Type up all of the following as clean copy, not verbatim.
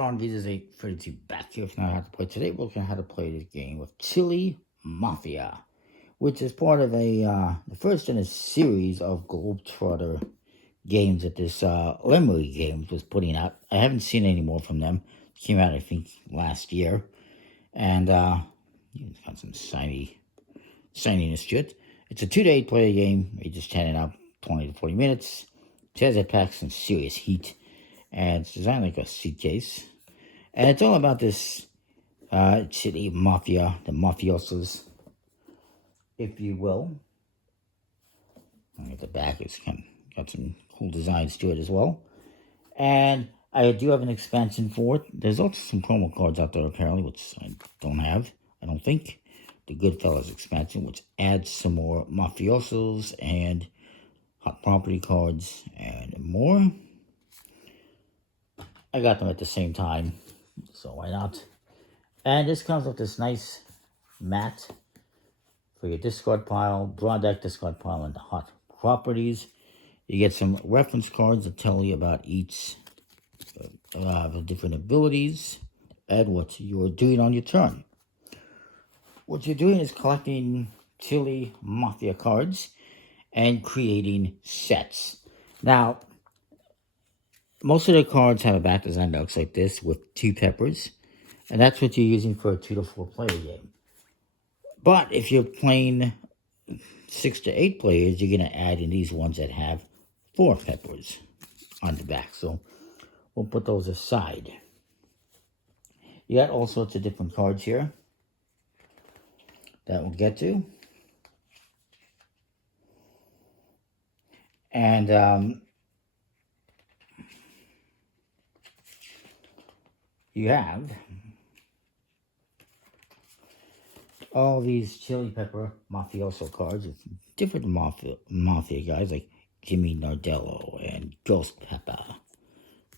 On Visa 832 back here for how to play. Today we're looking at how to play this game with Chili Mafia, which is part of the first in a series of Globetrotter games that this Lemery Games was putting out. I haven't seen any more from them. It came out, I think, last year. And it's got some shiny shit. It's a 2-day player game. You just 10 it up, 20 to 40 minutes. It says it packs some serious heat. And it's designed like a suitcase. And it's all about this city mafia, the mafiosos, if you will. And at the back, it's got some cool designs to it as well. And I do have an expansion for it. There's also some promo cards out there, apparently, which I don't have, I don't think. The Goodfellas expansion, which adds some more mafiosos and hot property cards and more. I got them at the same time, so why not? And this comes with this nice mat for your discard pile, draw deck, discard pile, and the hot properties. You get some reference cards that tell you about each the different abilities and what you're doing on your turn. What you're doing is collecting Chili Mafia cards and creating sets. Now, most of the cards have a back design that looks like this with 2 peppers. And that's what you're using for a 2 to 4 player game. But if you're playing 6 to 8 players, you're going to add in these ones that have 4 peppers on the back. So we'll put those aside. You got all sorts of different cards here that we'll get to. And you have all these chili pepper mafioso cards with different mafia guys like Jimmy Nardello and Ghost Pepper,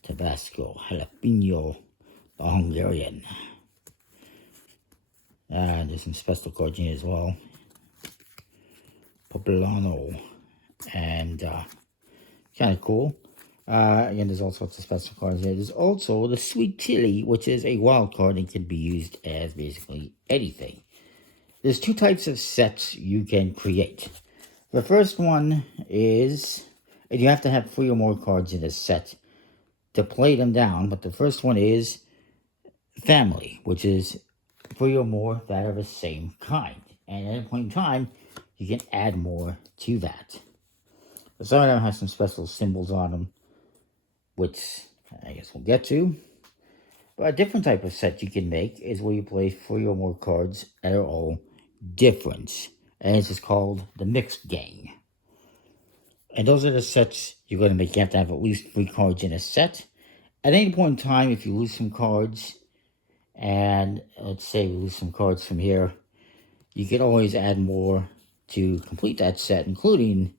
Tabasco, Jalapeno, the Hungarian. There's some special cards in here as well. Poblano, and kind of cool. Again, there's all sorts of special cards here. There's also the Sweet Chili, which is a wild card and can be used as basically anything. There's 2 types of sets you can create. The first one is, and you have to have 3 or more cards in a set to play them down, but the first one is family, which is 3 or more that are the same kind. And at any point in time, you can add more to that. Some of them have some special symbols on them, which I guess we'll get to. But a different type of set you can make is where you play 3 or more cards that are all different. And this is called the Mixed Gang. And those are the sets you're going to make. You have to have at least 3 cards in a set. At any point in time, if you lose some cards, and let's say we lose some cards from here, you can always add more to complete that set, including,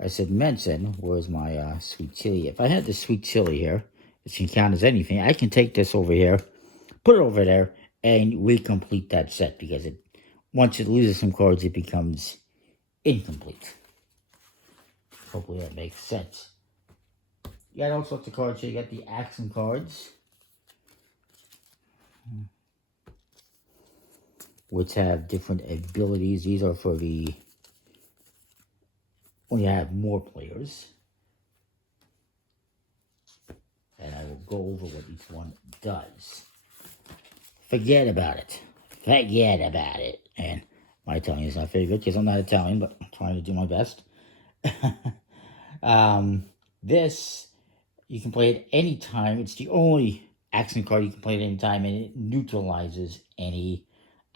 I said mention, where's my sweet chili? If I had the sweet chili here, it can count as anything. I can take this over here, put it over there, and recomplete that set, because once it loses some cards, it becomes incomplete. Hopefully that makes sense. You got all sorts of cards here. You got the action cards, which have different abilities. These are for when you have more players. And I will go over what each one does. Forget about it. Forget about it. And my Italian is not very good because I'm not Italian, but I'm trying to do my best. This, you can play at any time. It's the only action card you can play at any time, and it neutralizes any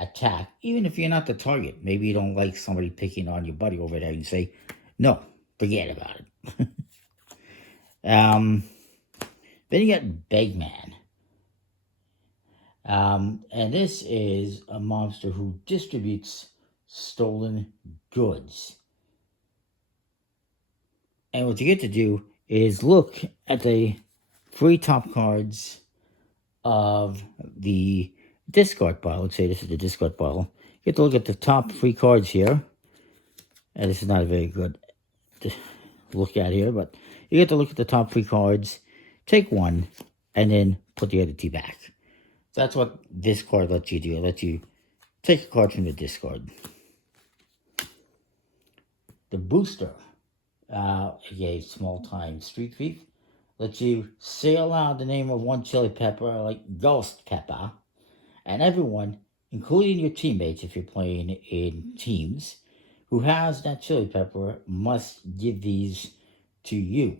attack, even if you're not the target. Maybe you don't like somebody picking on your buddy over there, and you say, no, forget about it. Then you got Bagman. And this is a monster who distributes stolen goods. And what you get to do is look at the 3 top cards of the discard pile. Let's say this is the discard pile. You get to look at the top 3 cards here. And this is not a very good look at here, but you get to look at the top 3 cards, take one, and then put the other 2 back. So that's what this card lets you do. It lets you take a card from the discard. The booster, a small-time street thief, lets you say aloud the name of one chili pepper, like Ghost Pepper, and everyone, including your teammates if you're playing in teams, who has that chili pepper must give these to you.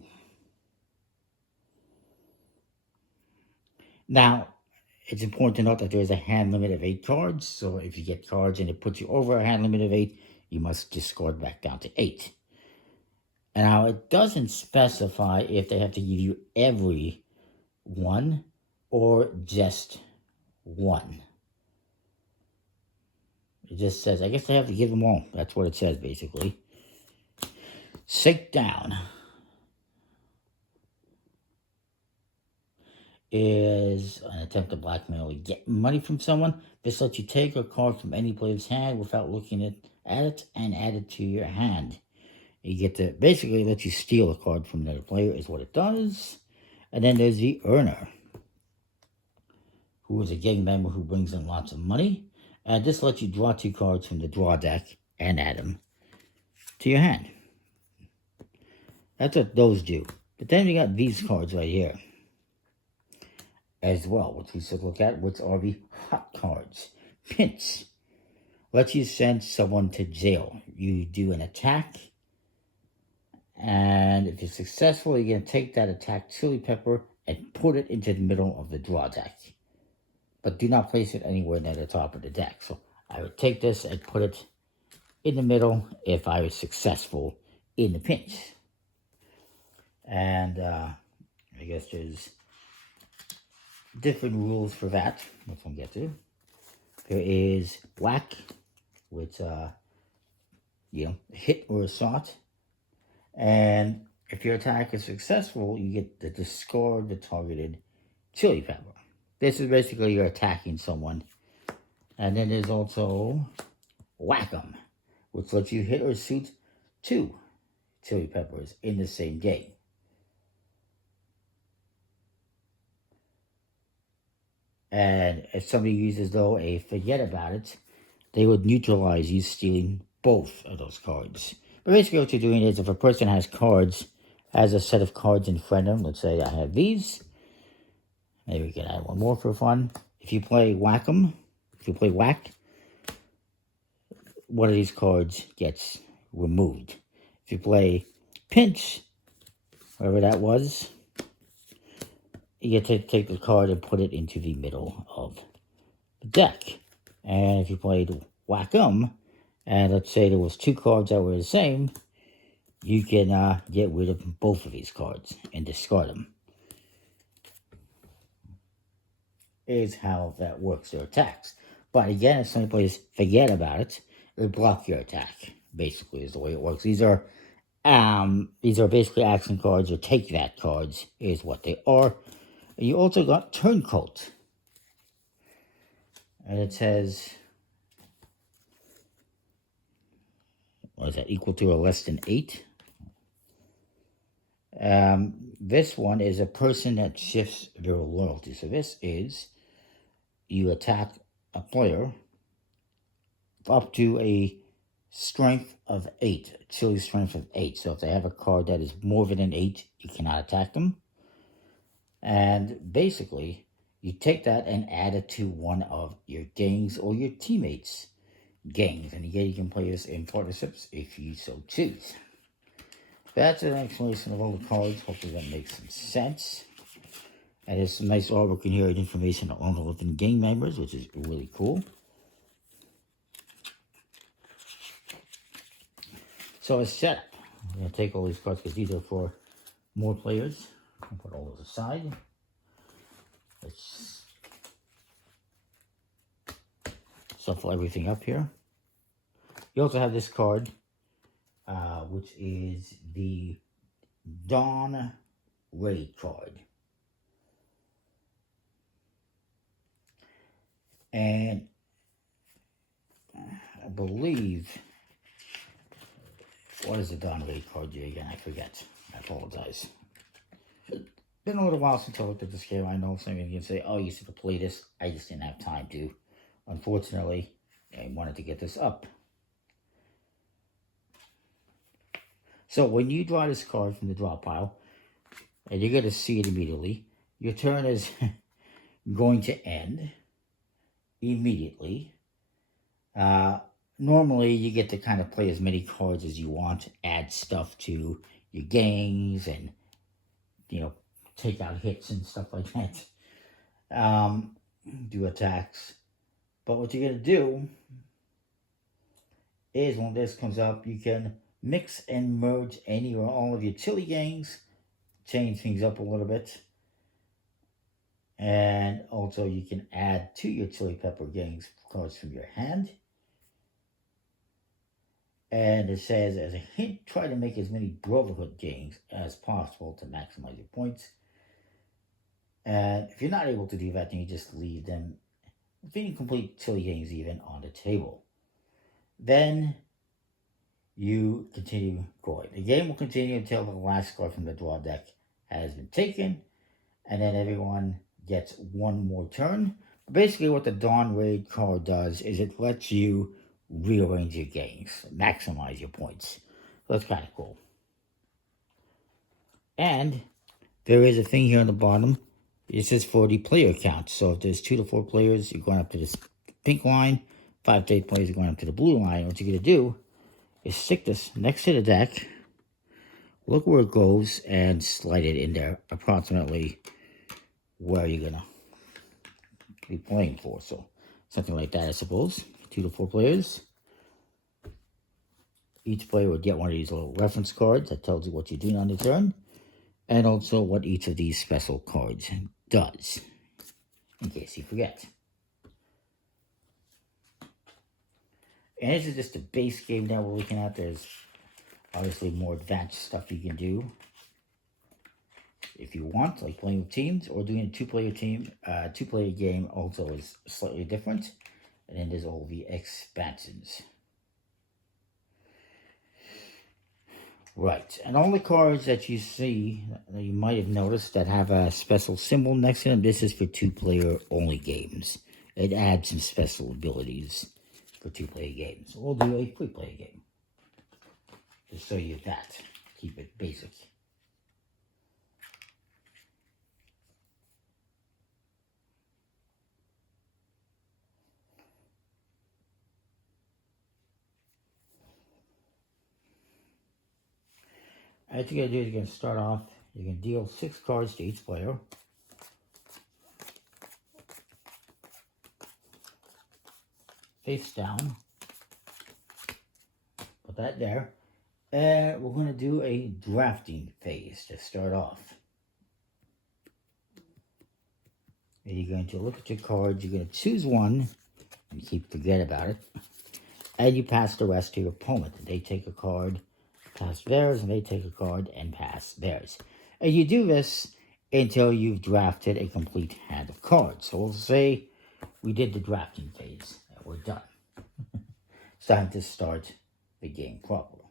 Now, it's important to note that there is a hand limit of 8 cards, so if you get cards and it puts you over a hand limit of 8, you must discard back down to 8. And now, it doesn't specify if they have to give you every one or just one. It just says, I guess they have to give them all. That's what it says, basically. Shakedown is an attempt to blackmail or get money from someone. This lets you take a card from any player's hand without looking at it and add it to your hand. You get to basically let you steal a card from another player is what it does. And then there's the Earner, who is a gang member who brings in lots of money. And this lets you draw 2 cards from the draw deck and add them to your hand. That's what those do. But then we got these cards right here as well, which we should look at, which are the hot cards. Pinch lets you send someone to jail. You do an attack, and if you're successful, you're going to take that attacked chili pepper and put it into the middle of the draw deck. But do not place it anywhere near the top of the deck. So I would take this and put it in the middle if I was successful in the pinch. And I guess there's different rules for that, which we'll get to. There is whack, which, hit or assault. And if your attack is successful, you get to discard the targeted chili pepper. This is basically you're attacking someone. And then there's also whack 'em, which lets you hit or shoot 2 chili peppers in the same game. And if somebody uses, though, a forget about it, they would neutralize you stealing both of those cards. But basically what you're doing is if a person has a set of cards in front of them, let's say I have these, maybe we can add one more for fun. If you play whack 'em, one of these cards gets removed. If you play pinch, whatever that was, you get to take the card and put it into the middle of the deck. And if you played whack 'em, and let's say there was 2 cards that were the same, you can get rid of both of these cards and discard them. Is how that works, their attacks. But again, if somebody plays forget about it, it will block your attack, basically, is the way it works. These are basically action cards or take that cards is what they are. And you also got Turncoat. And it says, what is that, equal to or less than 8? This one is a person that shifts their loyalty. So this is, you attack a player up to a strength of 8, a chili strength of 8. So if they have a card that is more than an 8, you cannot attack them. And basically, you take that and add it to one of your gangs or your teammates' gangs. And again, you can play this in partnerships if you so choose. That's an explanation of all the cards. Hopefully that makes some sense. And there's some nice artwork in here and information on the different gang members, which is really cool. So a setup. I'm going to take all these cards because these are for more players. I'll put all those aside. Let's shuffle everything up here. You also have this card, which is the Dawn Raid card. And I believe, what is the Dawn Raid card do again? I forget. I apologize. been a little while since I looked at this game. I know some of you can say, oh, you should have played this. I just didn't have time to. Unfortunately, I wanted to get this up. So when you draw this card from the draw pile, and you're going to see it immediately, your turn is going to end immediately. Normally, you get to kind of play as many cards as you want, add stuff to your games, and, you know, take out hits and stuff like that. Do attacks. But what you're going to do is when this comes up, you can mix and merge any or all of your chili gangs, change things up a little bit. And also you can add to your chili pepper gangs cards from your hand. And it says, as a hint, try to make as many Brotherhood gangs as possible to maximize your points. And if you're not able to do that, then you just leave them, with incomplete chili gangs even, on the table. Then you continue going. The game will continue until the last card from the draw deck has been taken, and then everyone gets one more turn. But basically what the Dawn Raid card does is it lets you rearrange your games, maximize your points. So that's kind of cool. And there is a thing here on the bottom. It says for the player count. So if there's 2 to 4 players, you're going up to this pink line. 5 to 8 players are going up to the blue line. What you're going to do is stick this next to the deck. Look where it goes and slide it in there, approximately where you're going to be playing for. So something like that, I suppose. 2 to 4 players. Each player would get one of these little reference cards that tells you what you're doing on the turn, and also what each of these special cards does, in case you forget. And this is just the base game that we're looking at. There's obviously more advanced stuff you can do if you want, like playing with teams or doing a two-player game also is slightly different. And then there's all the expansions. Right, and all the cards that you see, that you might have noticed, that have a special symbol next to them, this is for 2-player only games. It adds some special abilities for 2-player games. We'll do a 3-player game, just so you have that. Keep it basic. What you're going to do is you're going to start off, you're going to deal 6 cards to each player. Face down. Put that there. And we're going to do a drafting phase to start off. And you're going to look at your cards, you're going to choose one, and forget about it. And you pass the rest to your opponent. They take a card, pass theirs, and they take a card and pass theirs. And you do this until you've drafted a complete hand of cards. So we'll say we did the drafting phase, and we're done. It's time to start the game properly.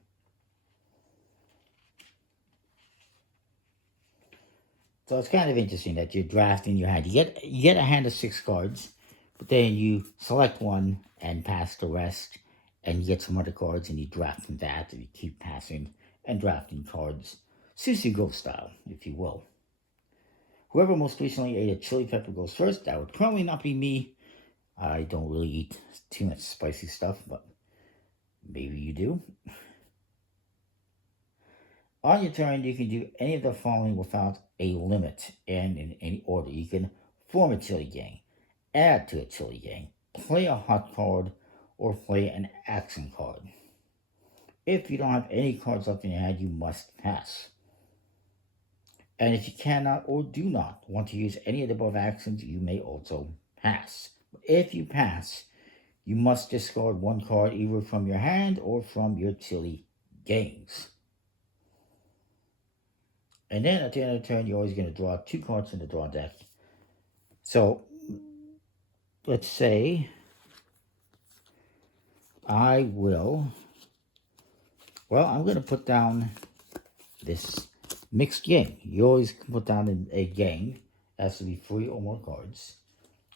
So it's kind of interesting that you're drafting your hand. You get a hand of 6 cards, but then you select one and pass the rest, and you get some other cards and you draft from that, and you keep passing and drafting cards. Sushi Go style, if you will. Whoever most recently ate a chili pepper goes first. That would probably not be me. I don't really eat too much spicy stuff, but maybe you do. On your turn, you can do any of the following without a limit and in any order. You can form a chili gang, add to a chili gang, play a hot card, or play an action card. If you don't have any cards left in your hand, you must pass. And if you cannot or do not want to use any of the above actions, you may also pass. If you pass, you must discard one card either from your hand or from your chili gangs. And then at the end of the turn, you're always going to draw 2 cards in the draw deck. So, let's say I'm going to put down this Mixed gang. You always put down in a gang. It has to be 3 or more cards.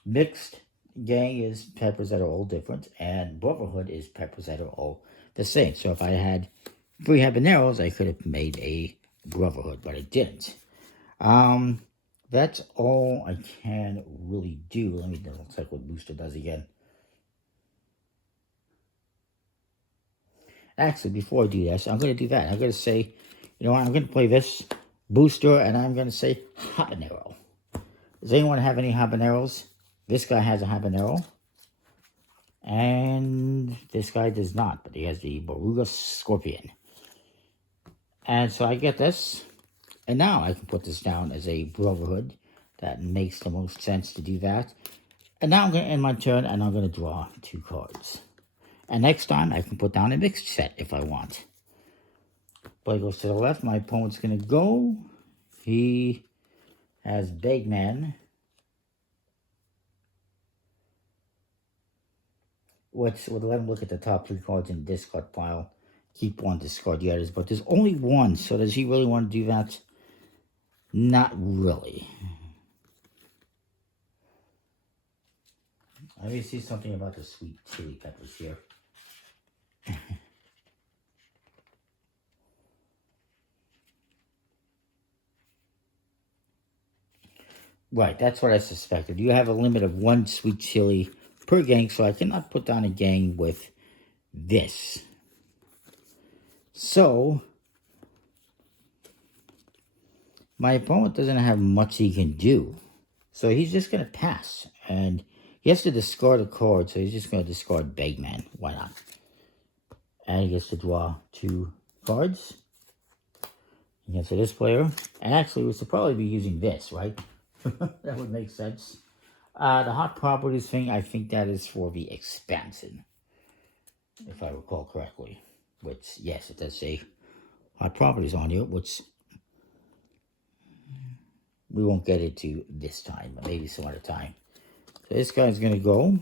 Mixed gang is peppers that are all different, and Brotherhood is peppers that are all the same. So if I had 3 habaneros, I could have made a Brotherhood, but I didn't. That's all I can really do. Let me double check what Booster does again. Actually, before I do this, I'm going to do that. I'm going to say, you know what, I'm going to play this Booster, and I'm going to say habanero. Does anyone have any habaneros? This guy has a habanero. And this guy does not, but he has the Beluga Scorpion. And so I get this. And now I can put this down as a Brotherhood. That makes the most sense to do that. And now I'm going to end my turn, and I'm going to draw 2 cards. And next time, I can put down a mixed set if I want. Play goes to the left. My opponent's going to go. He has GeriMan, which would let him look at the top 3 cards in the discard pile. Keep 1, discard the others. But there's only 1, so does he really want to do that? Not really. Let me see something about the sweet chili peppers here. Right, that's what I suspected. You have a limit of 1 sweet chili per gang, so I cannot put down a gang with this. So, my opponent doesn't have much he can do. So he's just going to pass. And he has to discard a card, so he's just going to discard GeriMan. Why not? And he gets to draw 2 cards against this player. And actually, we should probably be using this, right? That would make sense. The hot properties thing, I think that is for the expansion, if I recall correctly. Which, yes, it does say hot properties on here, which we won't get into this time, but maybe some other time. So this guy's going to go.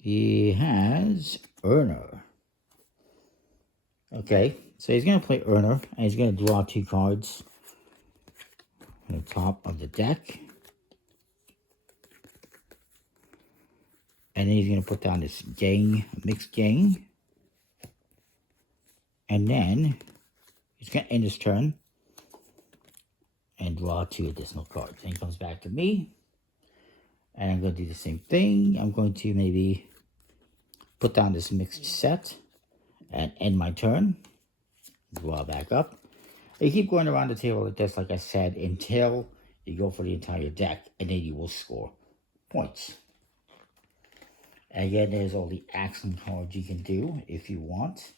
He has Earner. Okay, so he's going to play Earner, and he's going to draw 2 cards on the top of the deck. And then he's going to put down this gang, mixed gang. And then he's going to end his turn and draw 2 additional cards. And he comes back to me. And I'm going to do the same thing. I'm going to maybe put down this mixed set and end my turn. Draw back up. You keep going around the table like this, like I said, until you go for the entire deck, and then you will score points. And again, there's all the action cards you can do if you want.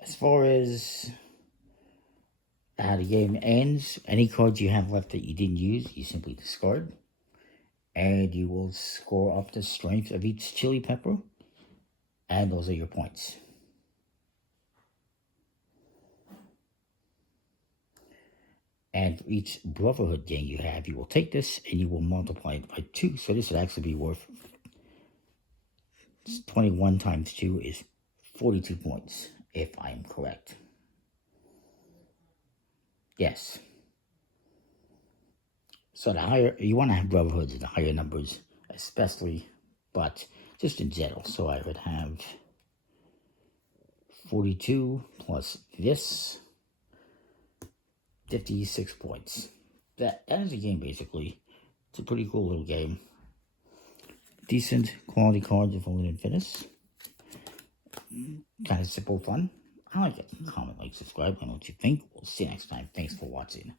As far as how the game ends, any cards you have left that you didn't use, you simply discard. And you will score up the strength of each chili pepper. And those are your points. And for each Brotherhood gang you have, you will take this and you will multiply it by 2. So this would actually be worth 21 times 2 is 42 points, if I'm correct. Yes. So the higher, you want to have Brotherhoods in the higher numbers, especially, but just in general. So I would have 42 plus this, 56 points. That is a game, basically. It's a pretty cool little game. Decent quality cards with a limited finish. Kind of simple fun. I like it. Comment, like, subscribe, and what you think. We'll see you next time. Thanks for watching.